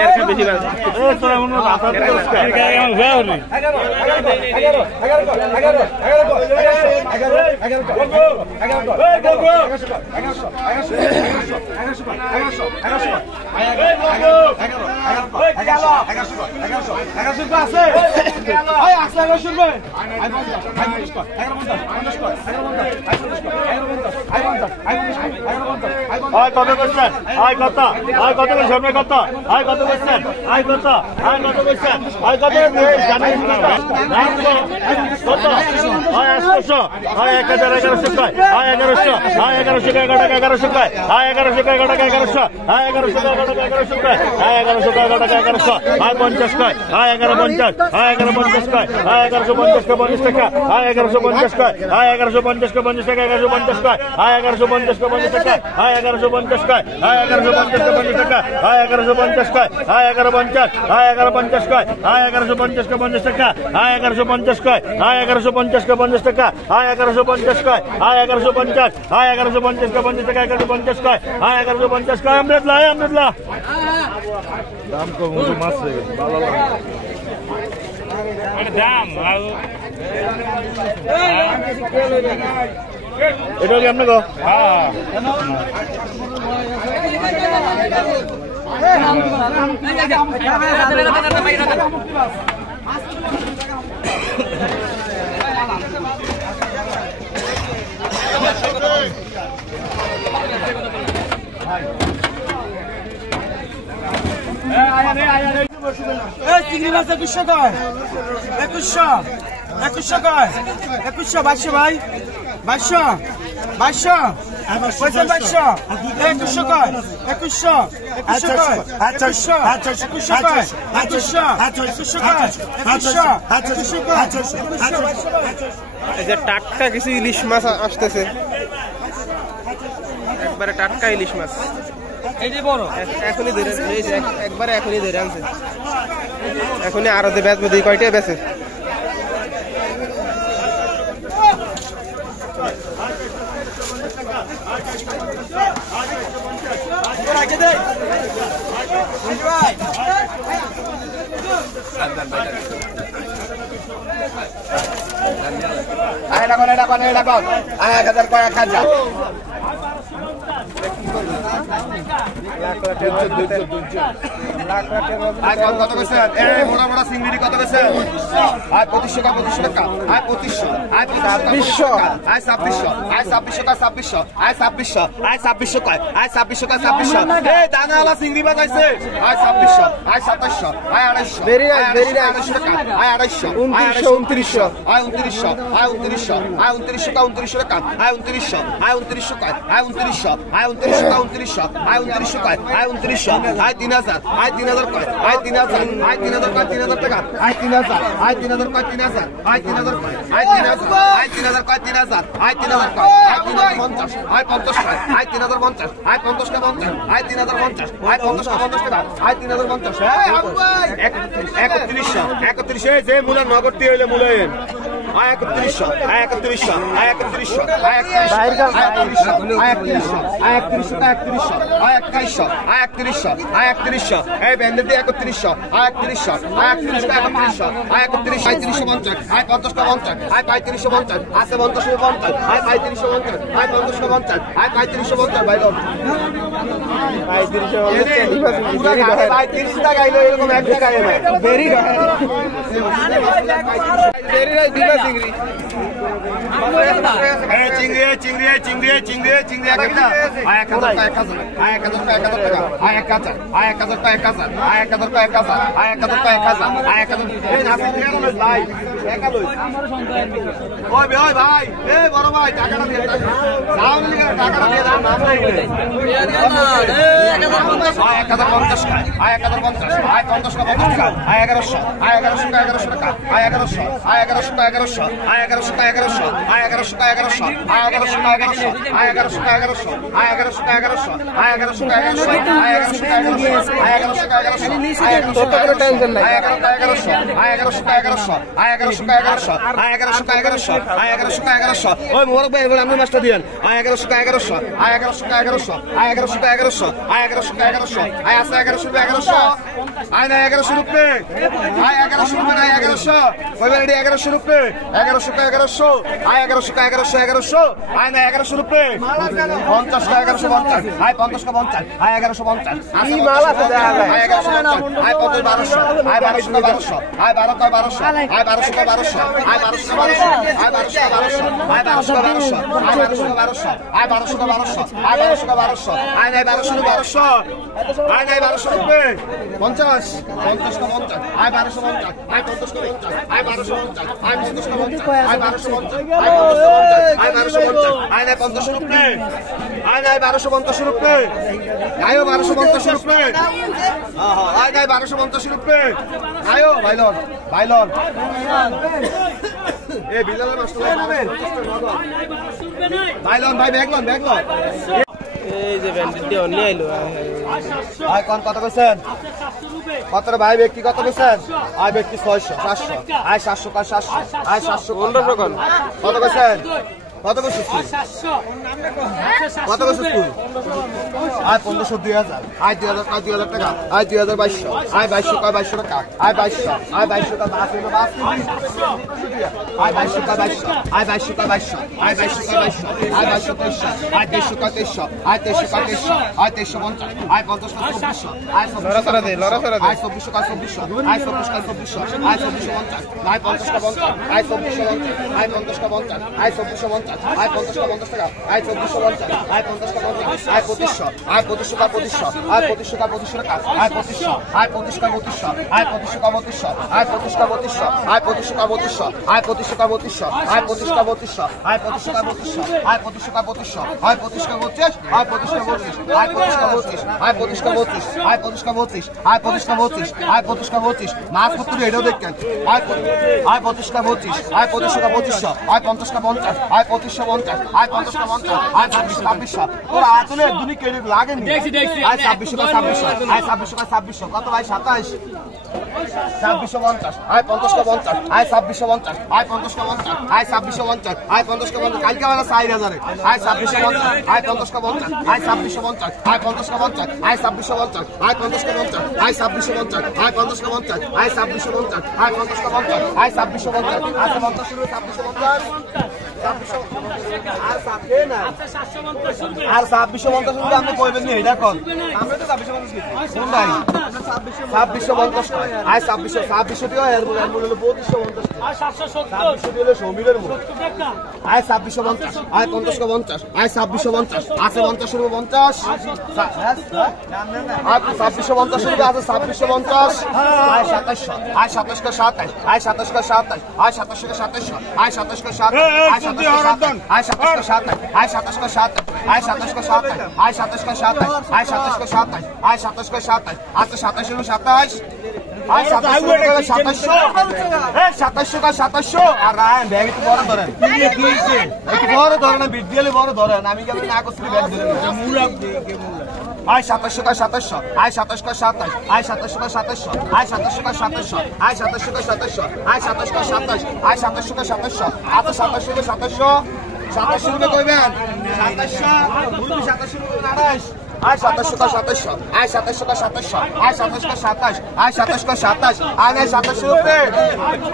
এর কা বেশি বাজ এ তোরা মনে রাতা দিস কা কেমন ভাও নি 1100 আছে এই আছে 1100 ভাই আয় কত করছেন আয় কত করছেন কত আয় কত করছেন আয় কত করছেন আয় কত জানেন কত আয় 800 আয় 1100 কয় আয় 1100 আয় 1100 টাকা 1100 কয় আয় 1100 টাকা 1100 আয় 1100 টাকা 1100 কয় আয় 1100 টাকা 1100 আয় 50 কয় আয় 1150 আয় 1150 কয় আয় 1150 কা 50 টাকা আয় 1150 কয় আয় 1150 কা 50 টাকা 1150 কয় আয় 1150 কা 50 টাকা আয় 1150 কয় আয় 1150 কা 50 টাকা আয় 1150 কয় আয় 1150 আয় 1150 কয় আয় 1150 কা 50 টাকা আয় 1150 কয় আয় 1150 কা 50 টাকা আয় 1150 কয় আয় 1150 আয় 1150 কা 50 টাকা 1150 কয় আয় 1150 কয় আমরাদলা দাম কম মাছ ভালো লাগে দাম এটা কি আপনি গো চিংড়ি মাছ 2100 কয় 2100 কয় 2100 2200 ভাই 2200 পয়সা 2200 কয় 2100 কয় 2100 কয় 2100 এই যে টাটকা কিছু ইলিশ মাছ আসতেছে একবারে টাটকা ইলিশ মাছ এইটাই বড় এখনই ধরে এই যে একবারে এখনই ধরে আনছে এখনই আরো যে বেচবে দুই কয়টাই বেচে এটা কোন 1000 কয় 1000 কত কইছেন এই মোটা মোটা চিংড়ি কত কইছেন আয় 2500 টাকা আয় 2500 আয় 2600 আয় 2600 আয় 2600 আয় 2600 আয় 2600 কয় আয় 2600 এই দানাওয়ালা চিংড়ি বাজাইছে আয় 2600 আয় 2700 আয় 250 ভেরি নাইস আয় 250 2900 আয় 2900 আয় 2900 আয় 2900 টাকা আয় 2900 আয় 2900 কয় আয় 2900 আয় 2900 আয় 2900 কয় আয় 2900 আয় 3000 আয় 3000 কয় আয় 3000 আয় 3000 কয় 3000 টাকা আয় 3000 আয় 3000 কয় 3000 আয় 3000 কয় আয় 3000 আয় 3000 কয় 3000 আয় 3000 কয় আয় 3050 আয় 50 কয় আয় 3050 আয় 50 কা 50 আয় 3050 আয় 50 কা 50 টাকা আয় 3050 এই আবু ভাই 3100 এই যে মুলা নগরটি হইলে মুলায়েন আয় 3100 আয় 3100 আয় 3100 আয় 3100 আয় 3100 আয় 3100 আয় 3100 আয় 3100 আয় 3100 এই বেন্ডে 3100 আয় 3100 আয় 3100 আয় 3100 আয় 3050 আয় 50 কা 50 আয় 3550 আছে 50 আয় 3550 আয় 50 আয় 3550 ভাই লোক 3500 ভাই 30 টাকা আইলো এরকম এক টাকা আইলো ভেরি নাইস দিবা চিংড়ি এই চিংড়ি একটা আয় 1000 টাকা 1000 আয় 1000 টাকা 1000 টাকা আয় 1000 আয় 1000 টাকা 1000 আয় 1000 টাকা 1000 আয় 1000 টাকা 1000 আয় 1000 এই নাসি দিয়ে গেল ভাই টাকা লই ওই ভাই এই বড় ভাই টাকাটা দিয়ে দাও যাও নি টাকাটা দিয়ে দাও নাম নাই আয় 1050 আয় 1050 আয় 50 টাকা আয় 1100 আয় 1100 টাকা আয় 1100 আয় 1100 টাকা 1100 আয় 1100 টাকা 1100 আয় 1100 টাকা 1100 আয় 1100 টাকা 1100 আয় 1100 টাকা 1100 আয় 1100 টাকা 1100 আয় 1100 টাকা 1100 আয় 1100 টাকা 1100 আয় 1100 টাকা 1100 তত করে টেনশন নাই আয় 1100 টাকা 1100 আয় 1100 টাকা 1100 আয় 1100 টাকা 1100 আয় 1100 টাকা 1100 আয় 1100 টাকা 1100 ওই ওই মোবারক ভাই এবার আপনি মাছটা দিয়েন আয় 1100 কা 1100 আয় 1100 কা 1100 আয় 1100 কা 1100 আয় 1100 কা 1100 আয় আছে 1100 রুপে 1100 আয় না 1100 রুপে আয় 1100 রুপে না 1100 কই বেলা 1100 রুপে 1100 কা 1100 আয় 1100 কা 1100 1100 আয় না 1100 রুপে 50 কা 1150 আয় 50 কা 50 আয় 1150 কি মাল আছে দেখা যায় আয় 1150 আয় 50 1200 আয় 1200 কা 1200 আয় 12 কা 1200 আয় 1200 কা 1200 আয় 1200 কা 1200 আয় 1200 কা 1200 আয় 1200 কা 1200 আয় 1200 কা 1200 আয় 1200 কা 1200 আয় 1200 কা 1200 আয় নাই 1200 1200 আয় নাই 1200 রুপে 50 50 কা 50 আয় 1250 আয় 50 কা 50 আয় 1250 আয় 50 কা 50 আয় 1250 আয় 1250 আয় 50 রুপে আয় নাই 1250 রুপে আয় 1250 রুপে আয় নাই 1250 রুপে আয় ভাইলন ভাইলন এ বিলালের মাছ ভাইলন ভাই ব্যাগলন ব্যাগলন এই যে ব্যান্ডেড দিয়ে অন্য আইলো আয় কোন কত কইছেন কত রে ভাই ব্যক্তি কত কইছেন আয় ব্যক্তি 600 700 আয় 700 কা 700 আয় 700 1500 কোন কত কইছেন কত কইছিস কত কইছিস তুই আয় 1500 2000 আয় 2000 কা 2000 টাকা আয় 2200 আয় 2200 কা 2200 টাকা আয় 2200 আয় 2200 কা 2200 আয় 2200 কা 2200 আয় 2200 কা 2200 আয় 2200 কা 2200 আয় 2200 কা 2300 আয় 2300 কা 2300 আয় 2300 কা 2300 আয় 50 আয় 50 কা 2400 আয় 2400 কা 2400 আয় 2400 কা 2400 আয় 2400 কা 2400 আয় 2400 আয় 50 কা 50 আয় 2400 আয় 50 কা 50 আয় 2400 আয় 50 কা 50 টাকা আয় 2450 আয় 50 কা 50 আয় 2500 আয় 2500 কা 2500 আয় 2500 কা 2500 টাকা আয় 2500 আয় 25 কা 2500 আয় 2500 কা 2500 আয় 25 কা 2500 আয় 2500 কা 2500 আয় 2500 কা 2500 আয় 25 কা 2500 আয় 25 কা 2500 আয় 25 কা 2500 আয় 25 কা 25 আয় 25 কা 25 আয় 25 কা 25 আয় 25 কা 25 আয় 25 কা 25 আয় 25 কা 25 আয় 25 কা 25 মাছ কত এটাও দেখেন আয় 25 কা 25 আয় 25 কা 2500 আয় 50 কা 50 আয় 2550 আয় 50 কা 50 আয় 26 তোর আতলে একদমই কেড়ে লাগেনি আয় 26 কা 26 আয় 26 কা 26 কত ভাই 27 2650 আয় 50 কা 50 আয় 2650 আয় 50 কা 50 আয় 2650 আয় 50 কা 50 কালকে বেলা 4000 আয় 2650 আয় 50 কা 50 আয় 2650 আয় 50 কা 50 আয় 2650 আয় 50 কা 50 আয় 2650 আয় 50 কা 50 আয় 2650 আয় 50 কা 50 আয় 2650 আয় 50 শুরু 2650 আর 2650 আপনি কইবেন নি এটা কোন আমরা তো 2650 কোন ভাই 2650 আয় 2600 টাকা এর বলে 2550 আর 770 2600 দিলে সমীরের মূল 70 টাকা আয় 2650 আয় 50 কা 50 আয় 2650 আছে 50 শুরু 50 আয় 2650 শুরু আছে 2650 আয় 2700 আয় 27 কা 27 আয় 27 কা 27 আয় 27 কা 27 আয় 27 কা 27 আয় 27 কা 27 আয় 27 কা 27 আয় 27 কা 27 আয় 27 কা 27 আয় 27 কা 27 আয় 27 কা 27 আয় 27 কা 27 আছে 27 শুরু 27 আয় 27 কা 27 আর রায়ন ব্যাগ একটু বড় ধরেন একটু বড় ধরেন বিদ্যালয় বড় ধরেন আমি কেন না করছি ব্যাগ ধরেন আয় 27 কা 27 আয় 27 কা 27 আয় 27 কা 27 আয় 27 কা 27 আয় 27 কা 27 আয় 27 কা 27 আয় 27 কা 27 আচ্ছা 27 কা 27 রুপে কইবেন 27 মুরগি 27 রুপে নারাইশ আয় 27 কা 27 আয় 27 কা 27 আয় 27 কা 27 আয় 27 কা 27 আয় নাই 27 রুপে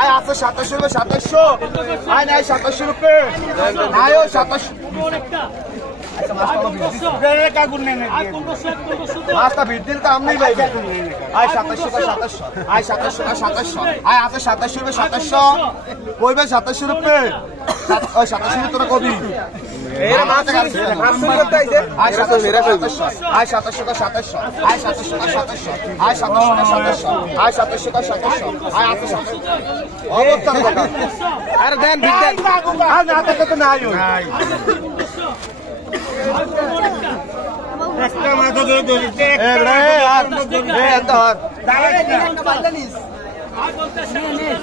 আয় আছে 27 রুপে 27 আয় নাই 27 রুপে আয়ো 27 একটা মাছটা বৃদ্ধির কাম নেই ভাই আয় 27 কা 27 আয় 27 কা 27 আয় আছে 27 রুপে 27 কইবে 27 রুপে ওই 27 রুপে তোরা কবি এরা মাছ করতে আইছে আয় 27 কা 27 আয় 27 কা 27 আয় 27 কা 27 আয় 27 কা 27 আয় 27 কা 27 আয় আছে 27 অবস্থার কথা আরে দেন বিদ্যা আর না তো নাই একটা মাথা ধরে ধরে এ রে আর এ ধর আর বলতেছে